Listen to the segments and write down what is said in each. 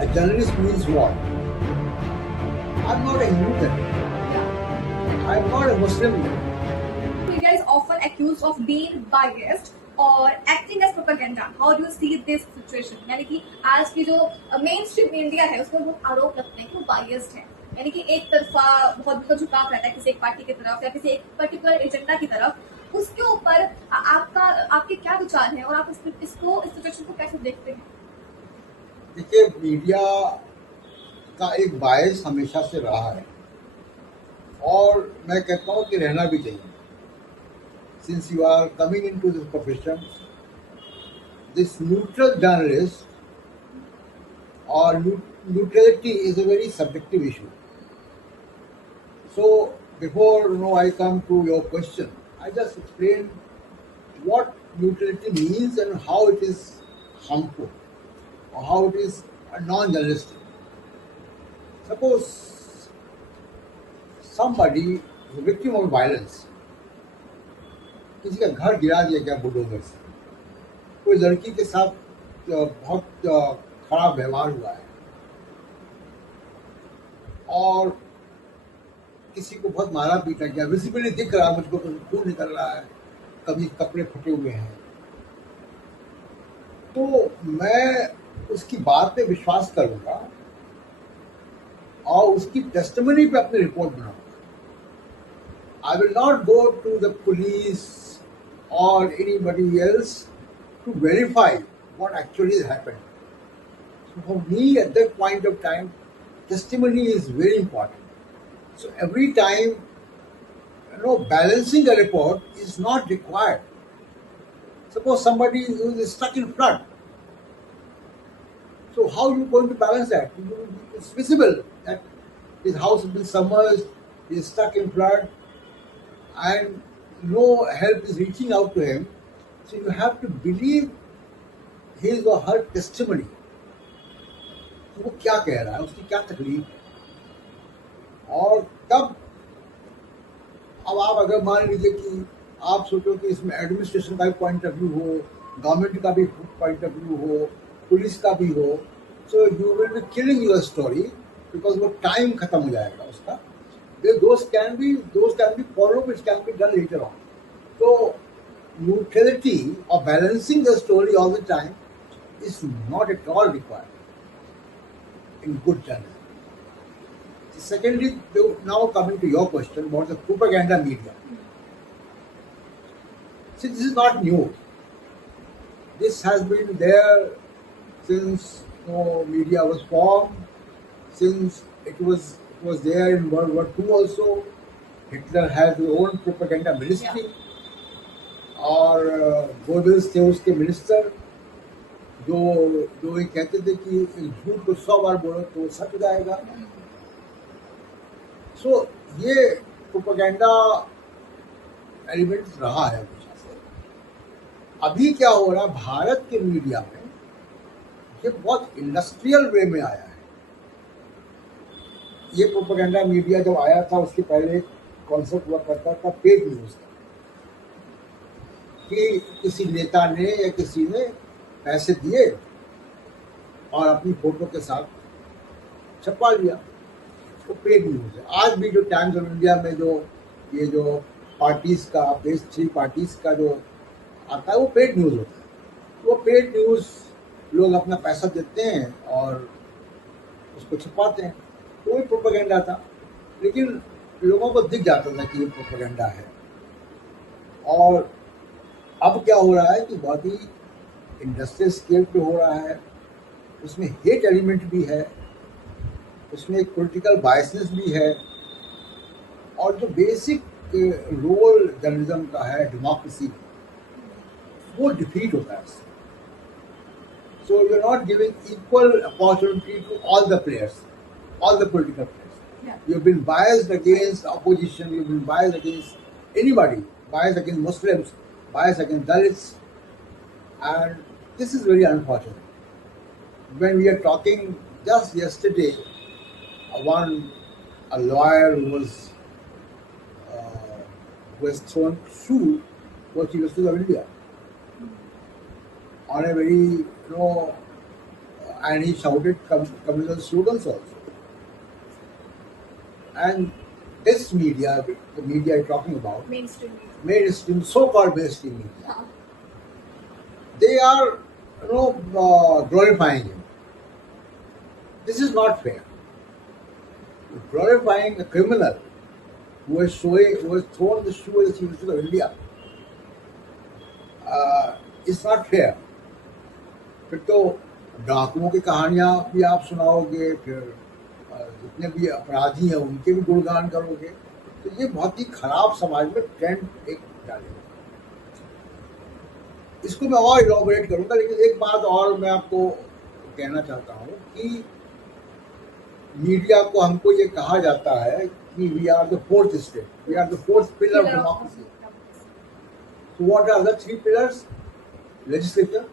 A journalist means what? I'm not a Hindu then. I'm not a Muslim then. Media is often accused of being biased or acting as propaganda. How do you see this situation? यानी कि आज की जो main stream media है उसमें वो आरोप लगते हैं कि वो बायस्ड है, यानी कि एक तरफा बहुत बहुत झुकाव रहता है किसी एक पार्टी की तरफ या किसी एक पर्टिकुलर एजेंडा की तरफ। उसके ऊपर आपके क्या विचार हैं और आप इस सिचुएशन को कैसे देखते हैं? देखिए, मीडिया का एक बायस हमेशा से रहा है और मैं कहता हूँ कि रहना भी चाहिए। Since you are coming into this profession, this neutral journalist or neutrality is a very subjective issue. So before I come to your question, I just explain what neutrality means and how it is harmful or how it is non-journalistic. Suppose somebody is a victim of violence, किसी का घर गिरा दिया गया bulldozer से, कोई लड़की के साथ बहुत खराब व्यवहार हुआ है और किसी को बहुत मारा पीटा गया, विजिबली दिख रहा मुझको तो खून निकल रहा है, कभी कपड़े फटे हुए हैं, तो मैं उसकी बात पे विश्वास करूंगा और उसकी टेस्टिमनी पे अपनी रिपोर्ट बनाऊंगा। I will not go to the police or anybody else to verify what actually has happened. So for me, at that point of time, testimony is very important. So every time, balancing a report is not required. Suppose somebody is stuck in flood. So how are you going to balance that? It's visible that his house has been submerged, he is stuck in flood, and no help is reaching out to him. So you have to believe his or her testimony. तो वो क्या कह रहा है, उसकी क्या तकलीफ है, और तब अब आप अगर मान लीजिए कि आप सोचो कि इसमें एडमिनिस्ट्रेशन का भी पॉइंट ऑफ व्यू हो, गवर्नमेंट का भी पॉइंट ऑफ व्यू हो, पुलिस का भी हो, so you will be killing your story because वो टाइम खत्म हो जाएगा उसका. Those can be followed, which can be done later on. So neutrality or balancing the story all the time is not at all required in good journalism. Secondly, now coming to your question about the propaganda media. See, this is not new. This has been there since media was formed, since it was there in World War II also. Hitler had his own propaganda ministry. और Goebbels थे उसके minister, जो ये कहते थे कि झूठ को 100 बार बोलो तो सच हो जाएगा. सो ये प्रोपेगेंडा एलिमेंट रहा है हमेशा से. अभी क्या हो रहा है भारत के मीडिया में, ये बहुत इंडस्ट्रियल वे में आया है. ये प्रोपेगेंडा मीडिया जब आया था उसके पहले कॉन्सेप्ट हुआ करता था फेक न्यूज का, कि किसी नेता ने या किसी ने पैसे दिए और अपनी फोटो के साथ छपवा लिया, वो फेक न्यूज है. आज भी जो टाइम्स ऑफ इंडिया में जो पार्टीज का बेस 3 पार्टीज का जो आता है वो फेक न्यूज होता है. वो फेक न्यूज लोग अपना पैसा देते हैं और उसको छुपाते हैं, तो वही प्रोपेगेंडा था. लेकिन लोगों को दिख जाता था कि ये प्रोपेगेंडा है. और अब क्या हो रहा है कि बहुत ही इंडस्ट्रियल स्केल पे हो रहा है, उसमें हेट एलिमेंट भी है, उसमें एक पॉलिटिकल बायसनेस भी है, और जो बेसिक रोल जर्नलिज्म का है डेमोक्रेसी, वो डिफीट होता है. So you are not giving equal opportunity to all the players, all the political players. Yeah. You've been biased against opposition, you've been biased against anybody, biased against Muslims, biased against Dalits, and this is very unfortunate. When we are talking just yesterday, a lawyer who was thrown shoe was University of India on a very and he shouted communal slogans also. And this media, the media I'm talking about, Mainstream media. mainstream, so-called mainstream media, Yeah. they are, glorifying him. This is not fair. Glorifying a criminal who has thrown the shoe at the Chief Justice of India is not fair. फिर तो डाकुओं की कहानियां भी आप सुनाओगे, फिर जितने भी अपराधी हैं उनके भी गुणगान करोगे, तो ये बहुत ही खराब समाज में ट्रेंड एक डालेगा। इसको मैं और इलॉबरेट करूंगा, लेकिन एक बात और मैं आपको कहना चाहता हूँ कि मीडिया को हमको ये कहा जाता है कि we are the fourth state, we are the fourth pillar of democracy. So what are the three pillars? Legislature,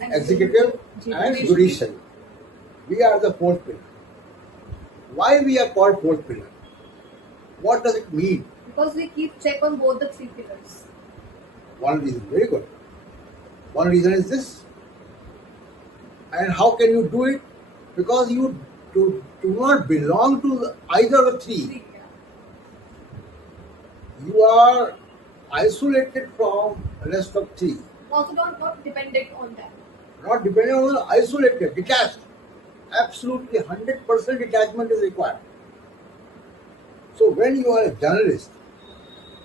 executive, and judiciary. We are the fourth pillar. Why we are called fourth pillar? What does it mean? Because we keep check on both the three pillars. One reason, very good. One reason is this. And how can you do it? Because you do not belong to either of the three. Three, yeah. You are isolated from the rest of three. Also not dependent on that. Not dependent on, isolated, detached. Absolutely 100% detachment is required. So when you are a journalist,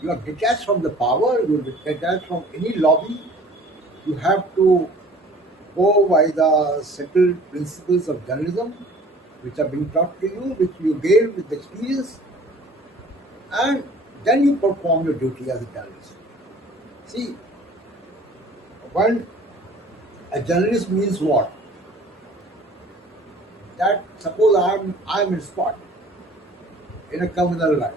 you are detached from the power, you are detached from any lobby. You have to go by the settled principles of journalism, which are being taught to you, which you gain with experience, and then you perform your duty as a journalist. See, when a journalist means what? That suppose I'm in spot in a communal life.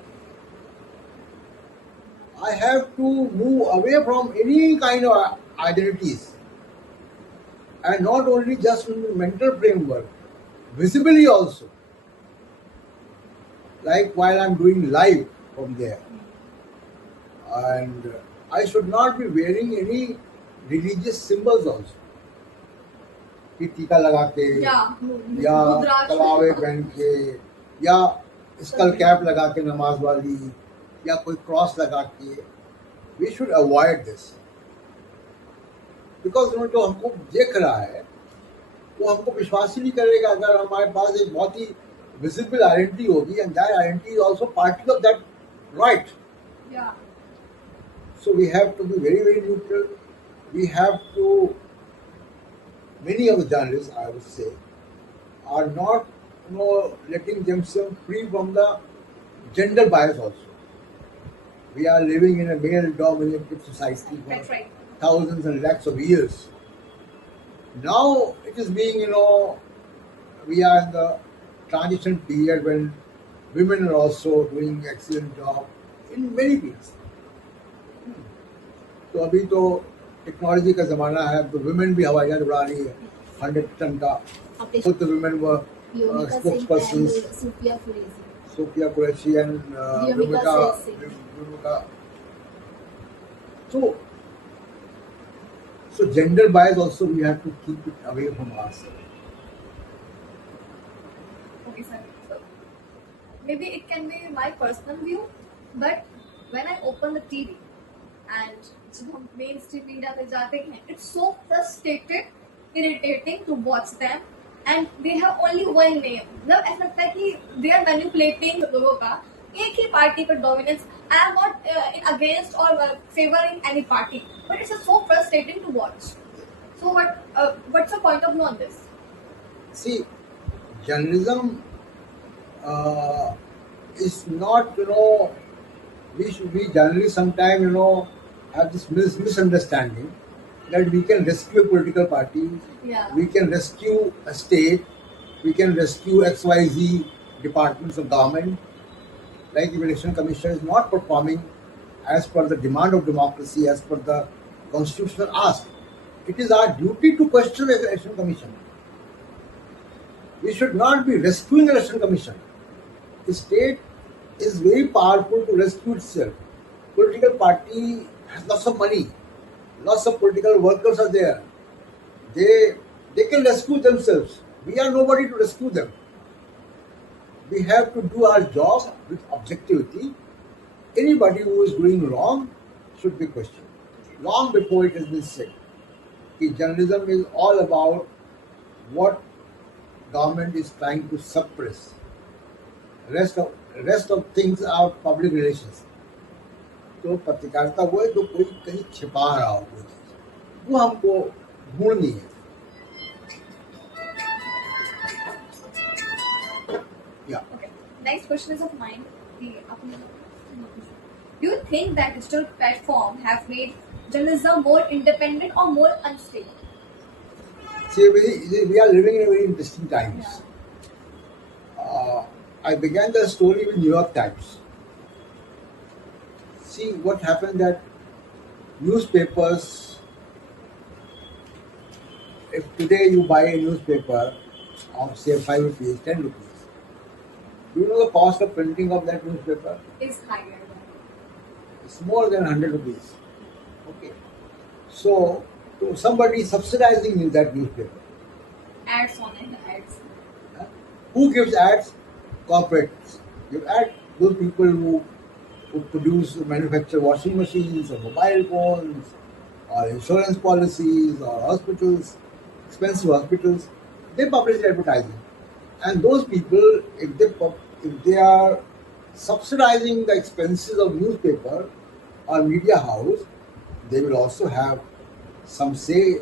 I have to move away from any kind of identities, and not only just in the mental framework, visibly also. Like while I'm doing live from there, and I should not be wearing any religious symbols also. कि टीका लगा के या कलावे पहन के या school cap लगा के नमाज वाली या कोई क्रॉस लगा के, we should avoid this, because जो हमको देख रहा है वो हमको विश्वास ही नहीं करेगा अगर हमारे पास एक बहुत ही विजिबल आइडेंटिटी होगी, and that identity is also part of that right. So we have to be very, very neutral. We have to, many of the journalists, I would say, are not, letting themselves free from the gender bias also. We are living in a male-dominated society for That's right. thousands and lakhs of years. Now it is being, we are in the transition period when women are also doing excellent job in many fields. तो अभी तो technology का जमाना है, तो women भी हवाई जहाज उड़ा रही है 100 टन का. So the women were spokespersons, Sophia Qureshi and Bhumika. So gender bias also we have to keep it away from ourselves. Okay, sir. So maybe it can be my personal view, but when I open the TV and जब हम main stream media पे जाते हैं, it's so frustrated, irritating to watch them, and they have only one name. मतलब ऐसा लगता है कि they are manipulating लोगों का, एक ही पार्टी पर dominance. I am not against or favoring any party, but it's so frustrating to watch. So what's your point of view on this? See, journalism is not, we generally sometimes, have this misunderstanding that we can rescue a political party, we can rescue a state, we can rescue XYZ departments of government. Like the election commission is not performing as per the demand of democracy, as per the constitutional ask. It is our duty to question the election commission. We should not be rescuing the election commission. The state is very powerful to rescue itself. Political party has lots of money, lots of political workers are there. They can rescue themselves. We are nobody to rescue them. We have to do our job with objectivity. Anybody who is doing wrong should be questioned long before it has been said. कि journalism is all about what government is trying to suppress. Rest of things are public relations. तो पत्रकारिता वो है जो कोई कहीं छिपा रहा हो कोई चीज, वो हमको ढूंढनी है. Yeah. Okay. Next question is of mine. Do you think that digital platforms have made journalism more independent or more unstable? See, we are living in a very interesting times. I began the story with New York Times. See what happened that newspapers, if today you buy a newspaper of say 5 rupees, 10 rupees, do you know the cost of printing of that newspaper? Is higher. It's more than 100 rupees. Okay. So somebody subsidizing that newspaper. Ads on it, ads. Huh? Who gives ads? Corporates. Give ad those people who produce, manufacture washing machines or mobile phones or insurance policies or hospitals, expensive hospitals. They publish advertising. And those people, if they are subsidizing the expenses of newspaper or media house, they will also have some say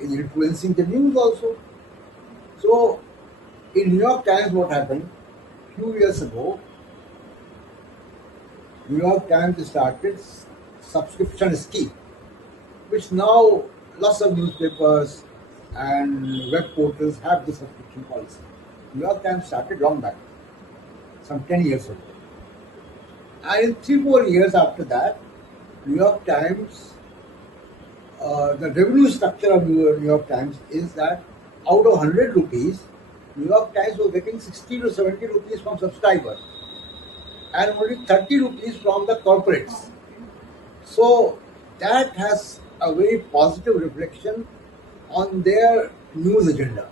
in influencing the news also. So, in New York Times, what happened? Few years ago, New York Times started subscription scheme, which now lots of newspapers and web portals have the subscription policy. New York Times started long back, some 10 years ago. And in 3-4 years after that, New York Times, the revenue structure of New York Times is that out of 100 rupees, New York Times was getting 60 to 70 rupees from subscribers and only 30 rupees from the corporates. So that has a very positive reflection on their news agenda.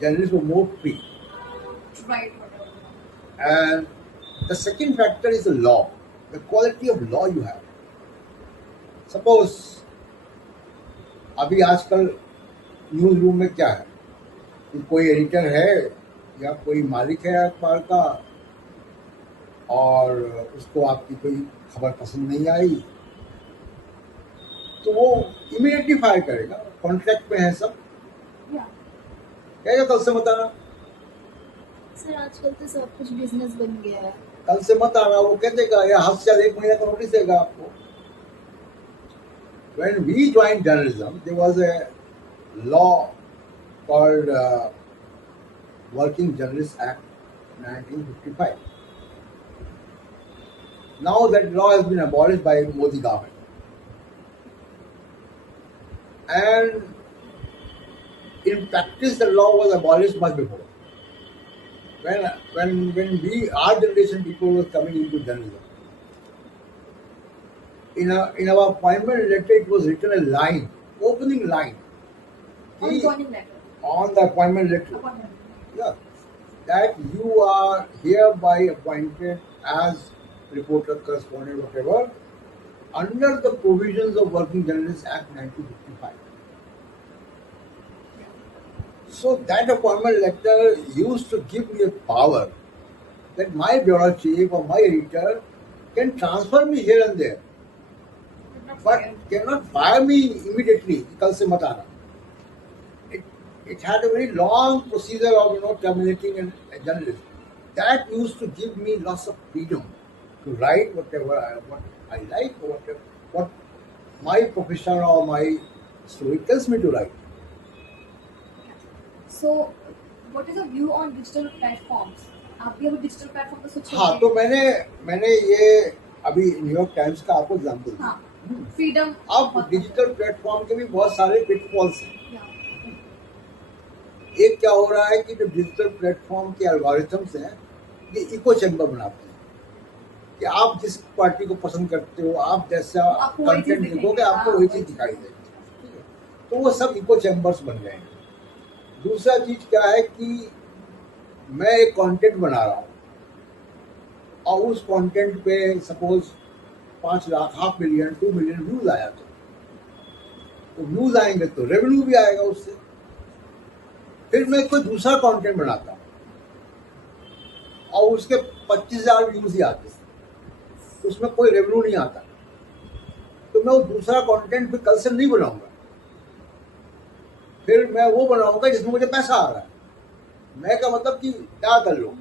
Journalists were more free. Right. And the second factor is the law, the quality of law you have. Suppose अभी आजकल news room में क्या है कि कोई editor है या कोई मालिक है अखबार का और उसको आपकी कोई खबर पसंद नहीं आई तो वो इमीडिएटली फायर करेगा. कॉन्ट्रैक्ट में है सब. कहेगा कल से मत आना. सर आजकल तो सब कुछ बिजनेस बन गया है. कल से मत आना वो कह देगा या हाथ से 1 महीने का नोटिस देगा आपको. When we joined journalism, there was a law called Working Journalists Act 1955. Now that law has been abolished by Modi government. And in practice, the law was abolished much before. When our generation people were coming into journalism, in our appointment letter, it was written a line, opening line. On joining letter. On the appointment letter. Yeah. That you are hereby appointed as reporter, correspondent, whatever, under the provisions of Working Journalists Act 1955. So that appointment letter used to give me a power that my bureau chief or my editor can transfer me here and there, but cannot fire me immediately. Kal se mat aana. It had a very long procedure of terminating a journalist. That used to give me lots of freedom to write whatever I like or what my profession or my story tells me to write. So, what is your view on digital platforms? आप भी अभी digital platform पे switch हाँ तो मैंने ये अभी New York times का आपको एग्जाम्पल दिया. फ्रीडम. अब डिजिटल प्लेटफॉर्म के भी बहुत सारे पिटफॉल्स हैं. एक क्या हो रहा है कि जो डिजिटल प्लेटफॉर्म के एल्गोरिथम्स हैं ये इको चैम्बर बनाते हैं कि आप जिस पार्टी को पसंद करते हो आप जैसा कंटेंट लिखोगे आपको वही चीज दिखाई देगी. तो वो सब इको चैम्बर्स बन गए हैं. दूसरा चीज क्या है कि मैं एक कंटेंट बना रहा हूँ और उस कंटेंट पे suppose 5 lakh, half million, 2 million views आया तो व्यूज आएंगे तो रेवेन्यू भी आएगा उससे। फिर मैं कोई दूसरा कंटेंट बनाता हूँ और उसके 25,000 व्यूज ही आते तो उसमें कोई रेवेन्यू नहीं आता, तो मैं वो दूसरा कंटेंट फिर कल से नहीं बनाऊंगा, फिर मैं वो बनाऊंगा जिसमें मुझे पैसा आ रहा है। मैं का मतलब कि क्या कर लो।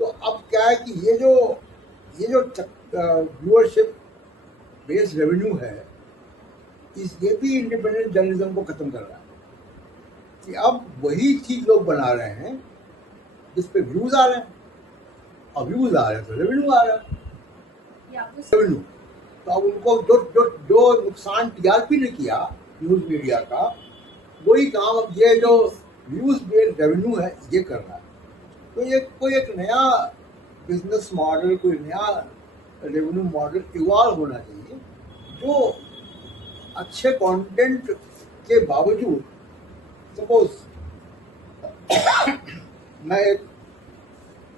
तो अब क्या है कि ये जो व्यूअरशिप बेस्ड रेवेन्यू है, ये भी इंडिपेंडेंट जर्नलिज्म को खत्म कर रहा है कि अब वही चीज लोग बना रहे हैं जिस पे व्यूज आ रहे हैं, और व्यूज आ रहे हैं तो रेवेन्यू आ रहा है। रेवेन्यू तो अब उनको जो नुकसान टीआरपी ने किया न्यूज मीडिया का, वही काम अब ये जो व्यूज बेस्ड रेवेन्यू है ये कर रहा है। तो ये कोई एक नया बिजनेस मॉडल, कोई नया रेवेन्यू मॉडल इवॉल्व होना चाहिए जो अच्छे कंटेंट के बावजूद, सपोज मैं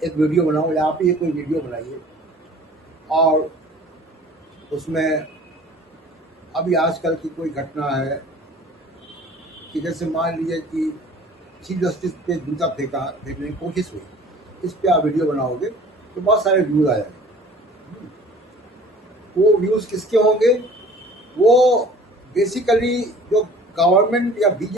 एक वीडियो बनाऊं या आप ही कोई वीडियो बनाइए और उसमें अभी आजकल की कोई घटना है कि जैसे मान लीजिए कि चीफ जस्टिस पे जूता फेंकने की कोशिश हुई, इस पे आप वीडियो बनाओगे तो बहुत सारे व्यूज आ जाएंगे। वो व्यूज किसके होंगे? वो बेसिकली जो गवर्नमेंट या बीजेपी